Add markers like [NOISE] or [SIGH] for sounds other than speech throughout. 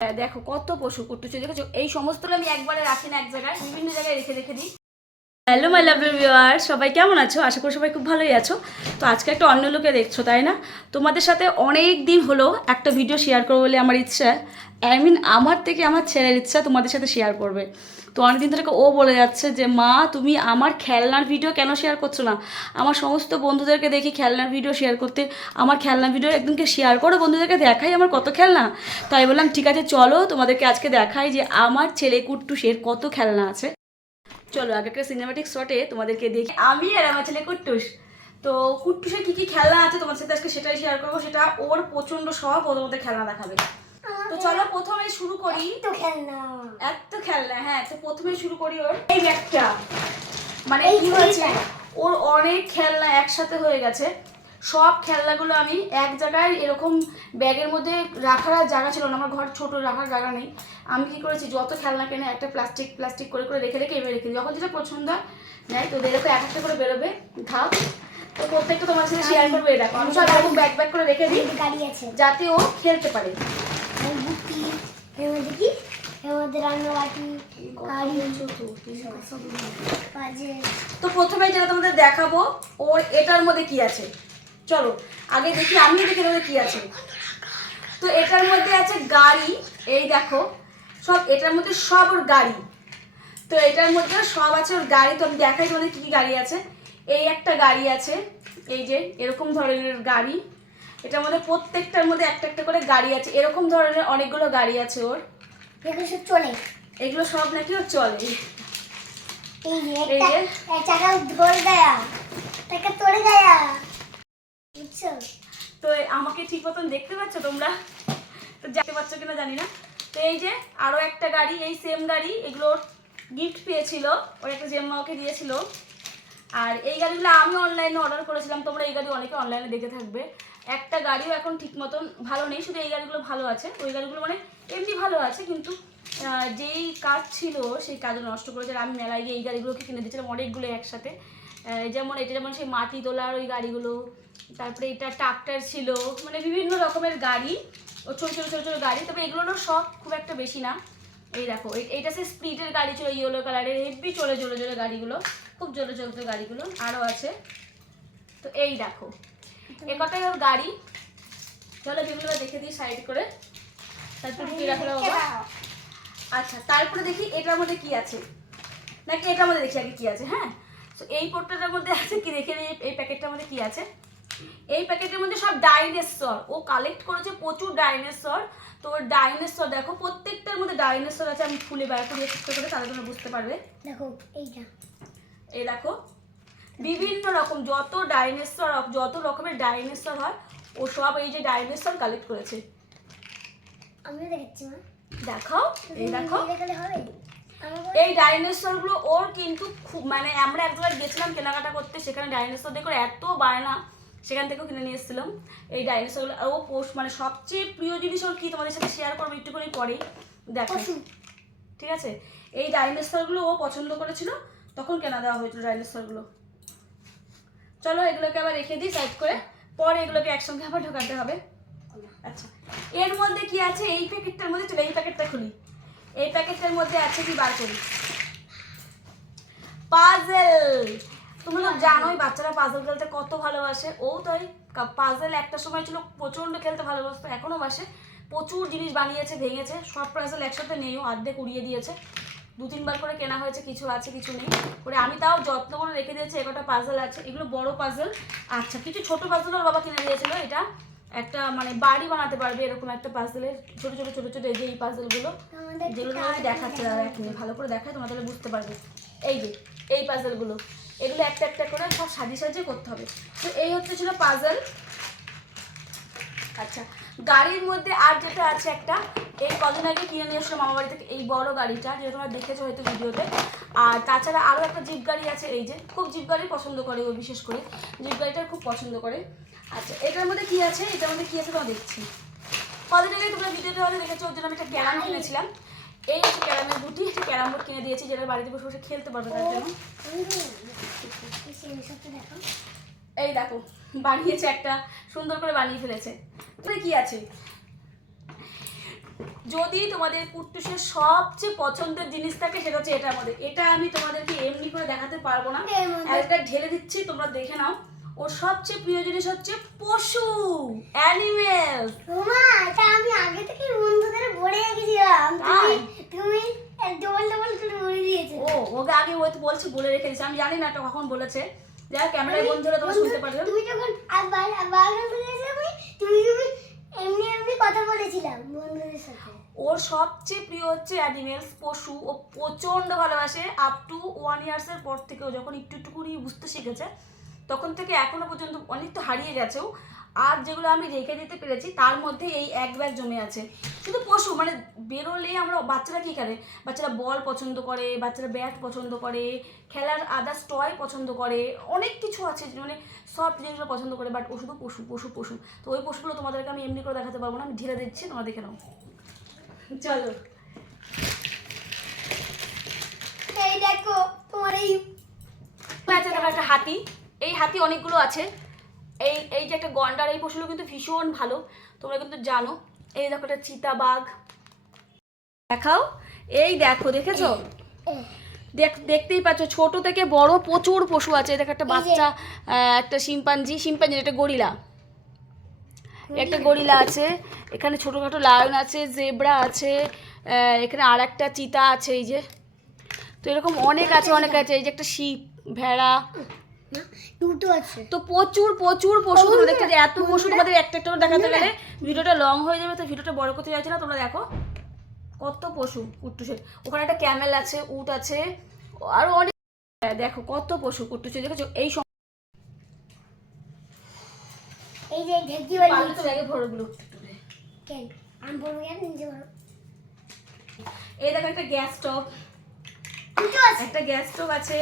হ্যাঁ, দেখো কত পশু কুট্টুচু দেখেছ? এই সমস্তগুলো আমি একবারে রাখি না এক জায়গায় বিভিন্ন জায়গায় রেখে রেখে দিই। হ্যালো মাই লাভ ভিওয়ার সবাই কেমন আছো? আশা করি সবাই খুব ভালোই আছো। তো আজকে একটা অন্য লোকে দেখছ তাই না? তোমাদের সাথে অনেক দিন হলো একটা ভিডিও শেয়ার করব বলে আমার ইচ্ছা। আই মিন আমার থেকে আমার ছেলের ইচ্ছা তোমাদের সাথে শেয়ার করবে। তো অনেকদিন ধরে ও বলে যাচ্ছে যে, মা, তুমি আমার খেলনার ভিডিও কেন শেয়ার করছ না? আমার সমস্ত বন্ধুদেরকে দেখি খেলনার ভিডিও শেয়ার করতে। আমার খেলনার ভিডিও একদিনকে শেয়ার করো, বন্ধুদেরকে দেখাই আমার কত খেলনা। তাই বললাম, ঠিক আছে, চলো তোমাদেরকে আজকে দেখাই যে আমার ছেলে কুট্টুসের কত খেলনা আছে। চলো আগে একটা সিনেমাটিক শটে তোমাদেরকে দেখি। আমি আর আমার ছেলে কুট্টুস। তো কুট্টুসের কী কী খেলনা আছে তোমার সাথে আজকে সেটাই শেয়ার করব। সেটা ওর প্রচণ্ড শখ, ও তোমাদের খেলনা দেখাবে। তো চলো প্রথমে শুরু করি। তো খেলনা। এত খেলনা হ্যাঁ তো প্রথমে শুরু করি ওর। এই ব্যাগটা মানে কি হয়েছে ওর অনেক খেলনা একসাথে হয়ে গেছে। সব খেলনাগুলো আমি এক জায়গায় এরকম ব্যাগের মধ্যে রাখার জায়গা ছিল না আমার ঘর ছোট রাখার জায়গা নেই। আমি কি করেছি যত খেলনা কেনে একটা প্লাস্টিক প্লাস্টিক করে করে রেখে রেখে এবার রেখে যখন যেটা পছন্দ হয় নেয়। তো এরকম এক একটা করে বেরোবে। ধাপ তো প্রত্যেকটা তোমার সাথে শেয়ার করবে দেখো। আমি সব এরকম ব্যাগ ব্যাগ করে রেখে দিই যাতে ও খেলতে পারে। বুটি এর মধ্যে কি এর মধ্যে রান্না বাটি গাড়ি বাজে তো প্রথমে যেটা তোমাদের দেখাবো ওর এটার মধ্যে কি আছে? চলো, আগে দেখি, আমিও দেখি তোমাদের কি আছে। তো এটার মধ্যে আছে গাড়ি, এই দেখো, সব এটার মধ্যে সব ওর গাড়ি। তো এটার মধ্যে সব আছে ওর গাড়ি, তো আমি দেখাই তোমাদের কি কি গাড়ি আছে। এই একটা গাড়ি আছে, এই যে, এরকম ধরনের গাড়ি। এটার মধ্যে প্রত্যেকটার মধ্যে একটা একটা করে গাড়ি আছে। এরকম ধরনের অনেকগুলো গাড়ি আছে ওর। এগুলো সব চলে। এগুলো সব নাকি ওর চলে। এই যে চাকা ধরে দেয়া। টাকা তোড়ে দেয়া। বুঝছ? তো আমাকে ঠিক মতন দেখতে পাচ্ছ তোমরা? তো দেখতে পাচ্ছ কিনা জানি না। তো এই যে আরও একটা গাড়ি এই সেম গাড়ি এগুলোর গিফট পেয়েছিল। ওর একটা জেম্মা ওকে দিয়েছিল। আর এই গাড়িগুলো আমি অনলাইনে অর্ডার করেছিলাম। তোমরা এই গাড়ি অনেকে অনলাইনে দেখে থাকবে। একটা গাড়িও এখন ঠিক মতন ভালো নেই, শুধু এই গাড়িগুলো ভালো আছে। ওই গাড়িগুলো মানে এমনি ভালো আছে, কিন্তু যেই কাজ ছিল, সেই কাজও নষ্ট করেছে। আমি মেলায় গিয়ে এই গাড়িগুলোকে কিনে দিয়েছিলাম অনেকগুলো একসাথে। যেমন এটা যেমন সেই মাটি তোলার ওই গাড়িগুলো, তারপরে এটা ট্রাক্টর ছিল মানে বিভিন্ন রকমের গাড়ি, ও ছোটো ছোটো ছোটো ছোটো গাড়ি। তবে এগুলোরও শখ খুব একটা বেশি না। এই দেখো এইটা সে স্প্রিটের গাড়ি ছিল ইয়েলো কালারের হেভি চলে জোরে জোরে গাড়িগুলো, খুব জোরে চলতো গাড়িগুলো আরও আছে। তো এই দেখো এ কটাই ওর গাড়ি? চলো যেগুলো দেখে দিই সাইড করে। তারপর কি রাখল আচ্ছা তারপরে দেখি এটার মধ্যে কি আছে। নাকি এটার মধ্যে দেখি আগে কি আছে হ্যাঁ? তো এই পোর্টাটার মধ্যে আছে কি? দেখে নিই এই প্যাকেটটার মধ্যে কি আছে? এই প্যাকেটের মধ্যে সব ডাইনোসর ও কালেক্ট করেছে প্রচুর ডাইনোসর তো ডাইনোসর দেখো প্রত্যেকটার মধ্যে ডাইনোসর আছে আমি খুলে বার করি একটু করে তাহলে তোমরা বুঝতে পারবে। দেখো এইটা। এই দেখো বিভিন্ন রকম যত ডাইনোসর যত রকমের ডাইনোসর হয় ও সব এই যে ডাইনোসর কালেক্ট করেছে। আমিও দেখাচ্ছি মা। দেখাও এই দেখো এই দেখালে হবে। এই ডাইনোসরগুলো ওর কিন্তু খুব মানে আমরা এক জায়গায় গেছিলাম কেনাকাটা করতে সেখানে ডাইনোসর দেখে এত বায়না সেখান থেকেও কিনে নিয়ে এসেছিলাম। এই ডাইনোসরগুলো ও পোষ মানে সবচেয়ে প্রিয় জিনিস ওর কি তোমাদের সাথে শেয়ার করব একটু করে পরেই। দেখো। ঠিক আছে? এই ডাইনোসরগুলো ও পছন্দ করেছিল তখন কেনা দেওয়া হয়েছিল ডাইনোসরগুলো চলো এগুলোকে আবার রেখে দিই সাইড করে। পরে এগুলোকে একসঙ্গে আবার ঢোকাতে হবে। আচ্ছা। এর মধ্যে কি আছে? এই প্যাকেটটার মধ্যে চলো, এই প্যাকেটটা খুলি। এই প্যাকেটটার মধ্যে আছে কি? বার করি। পাজেল। তোমরা তো জানোই, বাচ্চারা পাজেল খেলতে কত ভালোবাসে। ও তাই পাজেল একটা সময় ছিল প্রচণ্ড খেলতে ভালোবাসতো, এখনও বাসে। প্রচুর জিনিস বানিয়েছে, ভেঙেছে। সব পাজেল একসাথে নেইও অর্ধেক উড়িয়ে দিয়েছে। দু তিনবার করে কেনা হয়েছে কিছু আছে কিছু নেই। করে আমি তাও যত্ন করে রেখে দিয়েছি একটা পাজেল আছে। এগুলো বড় পাজেল আচ্ছা কিছু ছোট পাজেল ওর বাবা কিনে দিয়েছিল এটা একটা মানে বাড়ি বানাতে পারবে এরকম একটা পাজেলের ছোট ছোট ছোট ছোট এই যে এই পাজেলগুলো যেগুলো তোমাদের দেখাচ্ছে দাদা এক মিনিট ভালো করে দেখায় তোমরা তাহলে বুঝতে পারবে। এই যে এই পাজেলগুলো এগুলো একটা একটা করে সব সাজিয়ে সাজিয়ে করতে হবে। তো এই হচ্ছে ছিল পাজেল আচ্ছা গাড়ির মধ্যে আর যেটা আছে একটা এই কদিন আগে কিনে নিয়ে এসলাম মামা বাড়ি থেকে এই বড় গাড়িটা যেটা তোমরা দেখেছ হয়তো ভিডিওতে। আর তাছাড়া আরও একটা জিপ গাড়ি আছে এই যে খুব জিপ গাড়ি পছন্দ করে ও বিশেষ করে। জিপ গাড়িটা খুব পছন্দ করে। আচ্ছা এটার মধ্যে কি আছে? এটার মধ্যে কি আছে তোমরা দেখছি। কদিন আগে তোমরা ভিডিওতে হয়তো দেখেছ ওর জন্য আমি একটা ক্যারাম কিনেছিলাম। এই হচ্ছে ক্যারামের গুটি একটা ক্যারাম বোর্ড কিনে দিয়েছি যেটা বাড়িতে বসে বসে খেলতে পারবে তার জন্য। এই দেখো বানিয়েছে একটা সুন্দর করে বানিয়ে ফেলেছে। এখানে কি আছে? যদি তোমাদের কুট্টুসের সবচেয়ে পছন্দের জিনিস থাকে সেটা হচ্ছে এটার মধ্যে। এটা আমি তোমাদেরকে এমনি করে দেখাতে পারব না। একটা ঢেলে দিচ্ছি তোমরা দেখে নাও। ওর সবচেয়ে প্রিয় জিনিস হচ্ছে পশু অ্যানিমেল এটা আমি আগে থেকে বন্ধুদের বলে রেখেছিলাম। তুমি? তুমি ডবল ডবল করে বলে দিয়েছ। ও ওকে আগে ও তো বলছে বলে রেখে দিয়েছে। আমি জানি না এটা কখন বলেছে। ক্যামেরায় বন্ধুরা তোমরা শুনতে পারবে। তুমি যখন আর তুমি তুমি এমনি এমনি কথা বলেছিলাম বন্ধুদের সাথে। ওর সবচেয়ে প্রিয় হচ্ছে অ্যানিমেলস পশু। ও প্রচণ্ড ভালোবাসে আপ টু ওয়ান ইয়ার্সের পর থেকে ও যখন একটু একটু করে বুঝতে শিখেছে তখন থেকে এখনও পর্যন্ত অনেক তো হারিয়ে গেছেও। আর যেগুলো আমি রেখে দিতে পেরেছি তার মধ্যে এই এক ব্যাগ জমে আছে। শুধু পশু মানে বেরোলেই আমরা বাচ্চারা কী করে? বাচ্চারা বল পছন্দ করে বাচ্চারা ব্যাট পছন্দ করে খেলার আদার্স টয় পছন্দ করে অনেক কিছু আছে মানে সব জিনিসগুলো পছন্দ করে বাট ও শুধু পশু পশু পশু। তো ওই পশুগুলো তোমাদেরকে আমি এমনি করে দেখাতে পারব না আমি ঢেলে দিচ্ছি তোমরা দেখে নাও। চলো। এই দেখো তোমার এই একটা হাতি এই হাতি অনেকগুলো আছে। এই এই যে একটা গন্ডার এই পশুগুলো কিন্তু ভীষণ ভালো। তোমরা কিন্তু জানো। এই দেখো একটা চিতাবাঘ। দেখাও। এই দেখো দেখেছ? দেখ দেখতেই পাচ্ছ ছোট থেকে বড় প্রচুর পশু আছে। দেখো একটা বাচ্চা একটা শিম্পাঞ্জি। শিম্পাঞ্জি একটা গরিলা। একটা গরিলা আছে। এখানে ছোটোখাটো লায়ন আছে জেব্রা আছে এখানে আর একটা চিতা আছে এই যে। তো এরকম অনেক আছে অনেক আছে। এই যে একটা শিপ ভেড়া না? দুটো আছে। তো প্রচুর প্রচুর পশু দেখতে যে এত পশু তোমাদের একটা একটা দেখাতে গেলে ভিডিওটা লং হয়ে যাবে তো ভিডিওটা বড় করতে যাচ্ছে না তোমরা দেখো। কত পশু কুট্টুসের। ওখানে একটা ক্যামেল আছে উট আছে আরও অনেক হ্যাঁ, দেখো কত পশু কুট্টুসের দেখেছ? এই সম- এই যে ঢেকি বাড়ি তো ব্যাগে ভরো কেন আমি বলব কেন? নিজে বলো। এই দেখো একটা গ্যাস স্টোভ একটা গ্যাস স্টোভ আছে।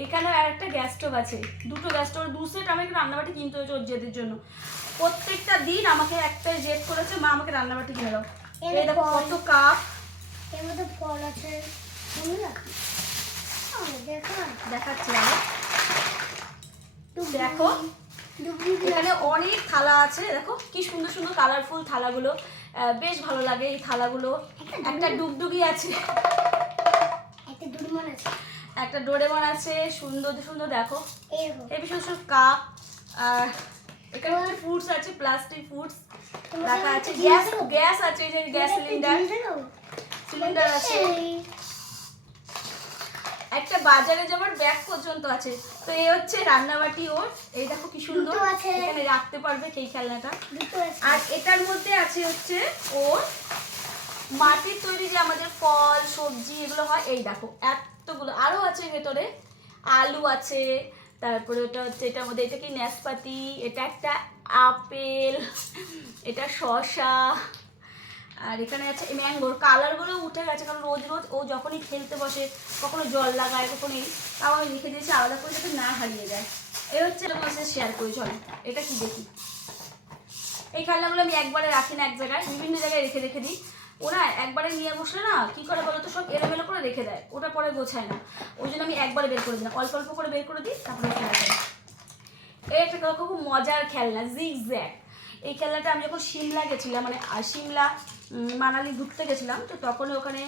এইখানে আর একটা গ্যাস স্টোভ আছে। দুটো গ্যাস স্টোভ দু সেট আমাকে রান্নাবাটি কিনতে হয়েছে ওর জেদের জন্য। প্রত্যেকটা দিন আমাকে একটা জেদ করেছে মা আমাকে রান্নাবাটি কিনে দাও। এই দেখো। কত কাপ এর মধ্যে ফল আছে। দেখো দেখাচ্ছি ডুবডুবি, দেখো। এখানে অনেক থালা আছে। দেখো কি সুন্দর সুন্দর কালারফুল থালাগুলো। বেশ ভালো লাগে এই থালাগুলো। একটা ডুগডুগি আছে। একটা ডোরেমন আছে সুন্দর সুন্দর দেখো। এই সুন্দর সুন্দর কাপ আর এখানে ফ্রুটস আছে প্লাস্টিক ফুডস রাখা আছে গ্যাস গ্যাস আছে এই যে গ্যাস সিলিন্ডার। সিলিন্ডার আছে। একটা বাজারে যাবার ব্যাগ পর্যন্ত আছে। তো এই হচ্ছে রান্নাবাটি ওর। এই দেখো কি সুন্দর। এখানে রাখতে পারবে সেই খেলনাটা। আর এটার মধ্যে আছে হচ্ছে ওর মাটির তৈরি যে আমাদের ফল সবজি এগুলো হয় এই দেখো এতগুলো আরও আছে ভেতরে। আলু আছে, তারপরে ওটা হচ্ছে এটার মধ্যে, এটা কি ন্যাসপাতি? এটা একটা আপেল, এটা শসা, আর এখানে আছে ম্যাঙ্গোর কালারগুলো উঠে গেছে, কারণ রোজ রোজ ও যখনই খেলতে বসে, কখনো জল লাগায়, কখনো তাও আমি লিখে দিয়েছি, আলাদা করে যাতে না হারিয়ে যায়। এই হচ্ছে তোমার সাথে শেয়ার করি, চলো। এটা কি দেখি? এই খেলনাগুলো আমি একবারে রাখি না, এক জায়গায়, বিভিন্ন জায়গায় রেখে রেখে দিই। ওরা একবারে নিয়ে বসলে না কি করে বলো তো সব এলোমেলো করে রেখে দেয়। ওটা পরে গোছায় না। ওই জন্য আমি একবারে বের করে না। অল্প অল্প করে বের করে দিই তারপরে খেলা করি। একটা খুব মজার খেলনা জিগ জ্যাক এই খেলনাটা আমি যখন সিমলা গেছিলাম মানে সিমলা মানালি ঘুরতে গেছিলাম তো তখনই ওখানে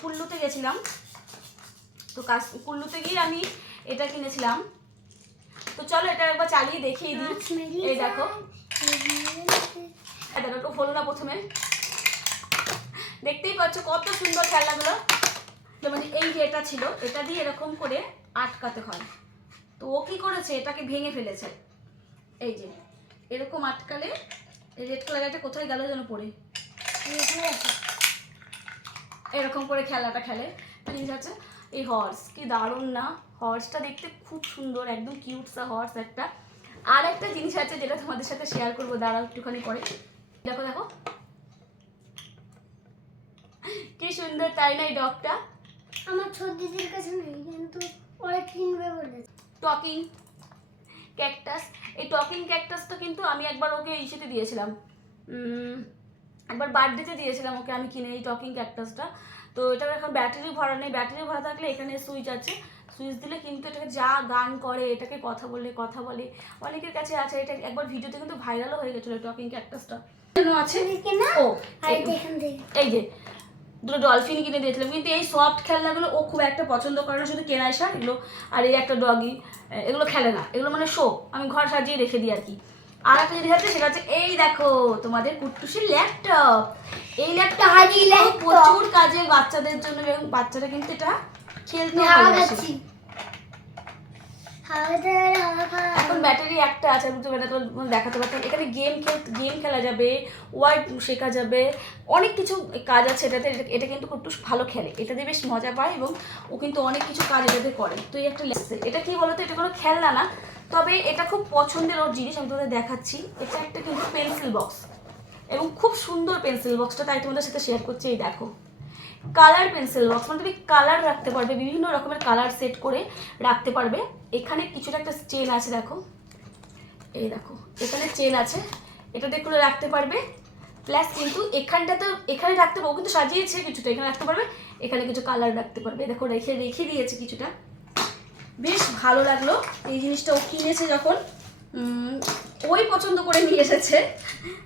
কুল্লুতে গেছিলাম। তো কাজ কুল্লুতে গিয়ে আমি এটা কিনেছিলাম। তো চলো এটা একবার চালিয়ে দেখিয়ে দিই। এই দেখো। দেখো হলো না প্রথমে। দেখতেই পাচ্ছ কত সুন্দর খেলনাগুলো। যেমন এই যে এটা ছিল, এটা দিয়ে এরকম করে আটকাতে হয়। তো ও কি করেছে? এটাকে ভেঙে ফেলেছে। এই যে, এরকম আটকালে রেড কালারটা কোথায় গেল যেন পড়ে। এরকম করে খেলাটা খেলে। তো জিনিস হচ্ছে, এই হর্স কি দারুণ না? হর্সটা দেখতে খুব সুন্দর, একদম কিউট সা হর্স একটা। আর একটা জিনিস আছে যেটা তোমাদের সাথে শেয়ার করব, দাঁড়াও একটুখানি পরে। দেখো দেখো। কি সুন্দর তাই না এই ডগটা আমার ছোট দিদির কাছে নেই কিন্তু ওরা কিনবে বলেছে টকিং ক্যাকটাস। এই টকিং ক্যাকটাসটা কিন্তু আমি একবার ওকে ইসেতে দিয়েছিলাম। একবার বার্থডেতে দিয়েছিলাম ওকে আমি কিনে এই টকিং ক্যাকটাসটা। তো এটা এখন ব্যাটারি ভরা নেই ব্যাটারি ভরা থাকলে এখানে সুইচ আছে। সুইচ দিলে কিন্তু এটাকে যা গান করে এটাকে কথা বলে কথা বলে। অনেকের কাছে আছে এটা একবার ভিডিওতে কিন্তু ভাইরালও হয়ে গেছিল টকিং ক্যাকটাসটা। আছে ও এই যে দুটো ডলফিন কিনে দিয়েছিলাম। কিন্তু এই সফট খেলনাগুলো ও খুব একটা পছন্দ করে না শুধু কেনাই সার এগুলো আর এই একটা ডগি এগুলো খেলে না। এগুলো মানে শো আমি ঘর সাজিয়ে রেখে দিই আর কি। আর একটা জিনিস আছে সেটা হচ্ছে এই দেখো তোমাদের কুট্টুসির ল্যাপটপ এই ল্যাপটপ। প্রচুর কাজে বাচ্চাদের জন্য এবং বাচ্চারা কিন্তু এটা খেলতে ভালোবাসে। এখন ব্যাটারি একটা আছে দুটো ব্যাটারি তোমার দেখাতে পারতাম এখানে গেম খেল গেম খেলা যাবে ওয়ার্ড শেখা যাবে, অনেক কিছু কাজ আছে এটাতে। এটা- কিন্তু একটু ভালো খেলে। এটাতে বেশ মজা পায় এবং ও কিন্তু অনেক কিছু কাজ এটাতে করে। তো এই একটা এটা কি বলতো? এটা কোনো খেলনা না। তবে এটা খুব পছন্দের ওর জিনিস, আমি তোমাদের দেখাচ্ছি। এটা একটা কিন্তু পেন্সিল বক্স এবং খুব সুন্দর পেন্সিল বক্সটা তাই তোমাদের সাথে শেয়ার করছি। এই দেখো। কালার পেন্সিল বক্স মানে তুমি কালার রাখতে পারবে, বিভিন্ন রকমের কালার সেট করে রাখতে পারবে। এখানে কিছুটা একটা চেন আছে, দেখো। এই দেখো, এখানে চেন আছে। এটাতে করে রাখতে পারবে। প্লাস কিন্তু এখানটা তো এখানে রাখতে পারব কিন্তু সাজিয়েছে কিছুটা, এখানে রাখতে পারবে, এখানে কিছু কালার রাখতে পারবে। দেখো, রেখে রেখে দিয়েছে কিছুটা। বেশ ভালো লাগল এই জিনিসটা ও কিনেছে যখন। ওই পছন্দ করে নিয়ে এসেছে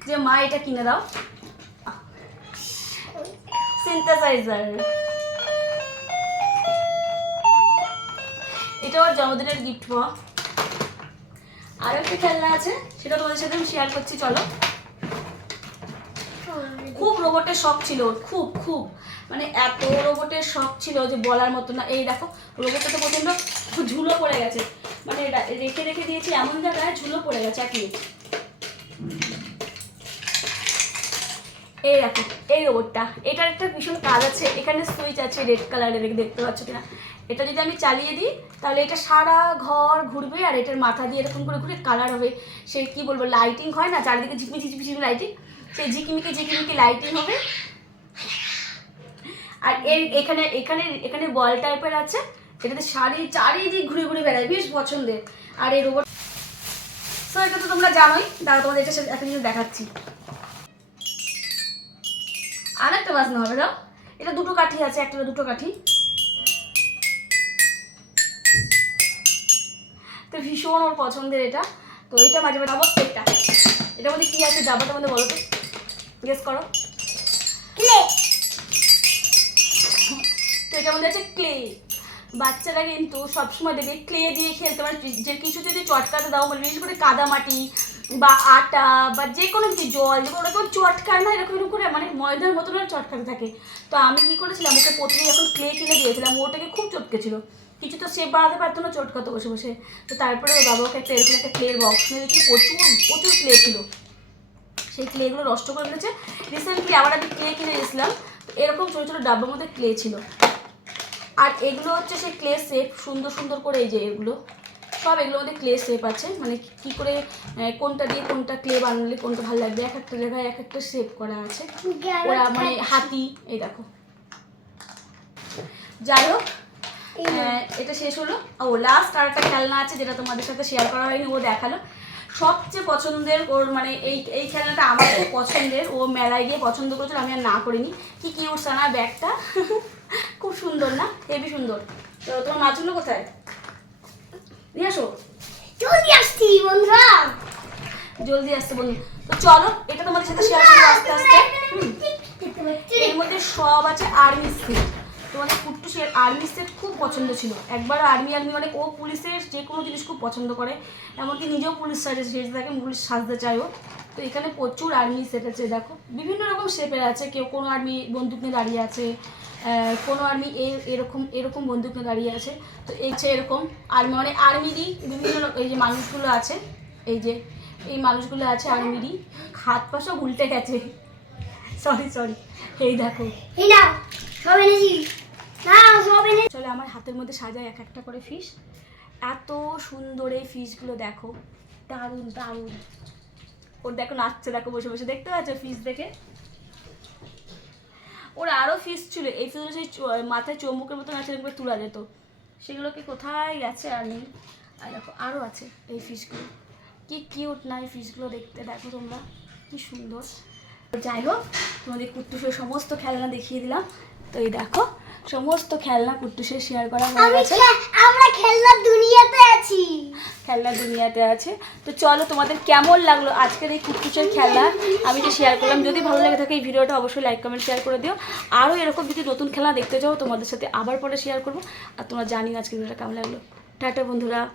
যে, মা, এটা কিনে দাও। সিনথেসাইজার এটা ওর জন্মদিনের গিফট পাওয়া আর একটা খেলনা আছে, সেটা তোমাদের সাথে আমি শেয়ার করছি, চলো। খুব রোবটের শখ ছিল, খুব খুব। মানে এত রোবটের শখ ছিল যে বলার মতো না। এই দেখো রোবটটা তো প্রচণ্ড ঝুলো পড়ে গেছে। মানে রেখে রেখে দিয়েছি এমন জায়গায় ঝুলো পড়ে গেছে, এক মিনিট এই দেখো, এই রোবটটা এটার একটা ভীষণ কাজ আছে। এখানে সুইচ আছে রেড কালারের দেখতে পাচ্ছ কিনা? এটা যদি আমি চালিয়ে দিই, তাহলে এটা সারা ঘর ঘুরবে আর এটার মাথা দিয়ে এরকম করে ঘুরে কালার হবে। সে কি বলব লাইটিং হয় না? চারিদিকে ঝিকমি ঝিকমি লাইটিং সেই ঝিকিমিকি ঝিকিমিকি লাইটিং হবে। আর এর এখানে এখানে এখানে বল টাইপের আছে। এটাতে সারি, চারিদিক ঘুরে ঘুরে বেড়ায়। বেশ পছন্দের। আর এই রোবট সো এটা তো তোমরা জানোই। দাঁড়া তোমাদের এটা একটা জিনিস দেখাচ্ছি। আর একটা বাজনা হবে, দাও। এটা দুটো কাঠি আছে, একটা দুটো কাঠি। তো ভীষণ ওর পছন্দের এটা। তো এটা মাঝে মাঝে আবার এটা এটার মধ্যে কী আছে ডাবাটার মধ্যে বলো তো। গেস করো। ক্লে তো এটার মধ্যে আছে ক্লে বাচ্চারা কিন্তু সবসময় দেখবে ক্লে দিয়ে খেলতে পারে। যে কিছু যদি চটকাতে দাও মানে বিশেষ করে কাদা মাটি বা আটা বা যে কোনো কিছু, জল যেগুলো ওরকম চটকায় না, এরকম এরকম করে মানে ময়দার মতন ওরা চটকাতে থাকে। তো আমি কি করেছিলাম, ওকে প্রথমে যখন ক্লে কিনে দিয়েছিলাম ওটাকে খুব চটকেছিল। কিছু তো সে বাড়াতে পারতো না চটকাতো বসে বসে। তো তারপরে ওর বাবাকে একটা, এরকম একটা ক্লের বক্স নিয়ে দেখি প্রচুর প্রচুর ক্লে ছিল। সেই ক্লেগুলো নষ্ট করে ফেলেছে। রিসেন্টলি আবার আমি ক্লে কিনে গেছিলাম এরকম ছোটো ছোটো ডাব্বার মধ্যে ক্লে ছিল। আর এগুলো হচ্ছে সেই ক্লে শেপ সুন্দর সুন্দর করে এই যে এগুলো। সব এগুলোর মধ্যে ক্লে শেপ আছে। মানে কি করে কোনটা দিয়ে কোনটা ক্লে বানালে কোনটা ভালো লাগবে? এক একটা জায়গায় এক একটা শেপ করা আছে। ওরা মানে হাতি এই দেখো। যাই হোক এটা শেষ হলো। ও লাস্ট আর একটা খেলনা আছে যেটা তোমাদের সাথে শেয়ার করা হয়নি ও দেখাল। সবচেয়ে পছন্দের ওর মানে এই এই খেলনাটা আমার খুব পছন্দের। ও মেলায় গিয়ে পছন্দ করেছিল আমি আর না করিনি। কি কি উঠছে না ব্যাগটা। [LAUGHS] খুব সুন্দর না? হেবি সুন্দর। তো তোমার মাছগুলো কোথায়? নিয়ে আসো। জলদি আসছি বন্ধুরা। জলদি আসতে বলুন তো চলো এটা তোমাদের সাথে শেয়ার করব আস্তে আস্তে। এর মধ্যে সব আছে আর্মি সেট তোমাদের কুট্টুসের আর্মি সেট খুব পছন্দ ছিল। একবার আর্মি আর্মি মানে ও পুলিশের যে কোনো জিনিস খুব পছন্দ করে। এমনকি নিজেও পুলিশ সাজে সেজে থাকে পুলিশ সাজতে চাইও তো এখানে প্রচুর আর্মি সেট আছে দেখো। বিভিন্ন রকম শেপের আছে কেউ কোনো আর্মি বন্দুক নিয়ে দাঁড়িয়ে আছে কোনো আর্মি এরকম এরকম বন্দুক নিয়ে দাঁড়িয়ে আছে। তো এই হচ্ছে এরকম আর্মি মানে আর্মিরই বিভিন্ন এই যে মানুষগুলো আছে এই যে এই মানুষগুলো আছে আর্মিরই হাত পা সব উল্টে গেছে। সরি সরি এই দেখো। চলে আমার হাতের মধ্যে সাজায় এক একটা করে ফিশ এত সুন্দর এই ফিশগুলো দেখো। দারুণ দারুণ। ওর দেখো নাচছে দেখো বসে বসে। দেখতে পাচ্ছ ফিশ দেখে? ওর আরও ফিস ছিল এই ফিসগুলো সেই মাথায় চম্বুকের মতো আছে এরকম করে তোলা যেত। সেগুলোকে কোথায় গেছে আর নেই? আর দেখো আরও আছে এই ফিসগুলো কি কিউট না এই ফিসগুলো দেখতে দেখো তোমরা কি সুন্দর। যাই হোক তোমাদের কুট্টুসের সমস্ত খেলনা দেখিয়ে দিলাম। তো এই দেখো সমস্ত খেলনা কুট্টুসের শেয়ার করা হয়ে গেছে। খে- আমরা খেলনার দুনিয়াতে আছি। খেলনা দুনিয়াতে আছে। তো চলো তোমাদের কেমন লাগল আজকের এই কুটকুচের খেলা আমি যে শেয়ার করলাম। যদি ভালো লাগে থাকে এই ভিডিওটা অবশ্যই লাইক কমেন্ট শেয়ার করে দিও। আরও এরকম যদি নতুন খেলা দেখতে চাও, তোমাদের সাথে আবার পরে শেয়ার করব। আর তোমরা জানি আজকের ভিডিওটা কেমন লাগল। টাটা বন্ধুরা।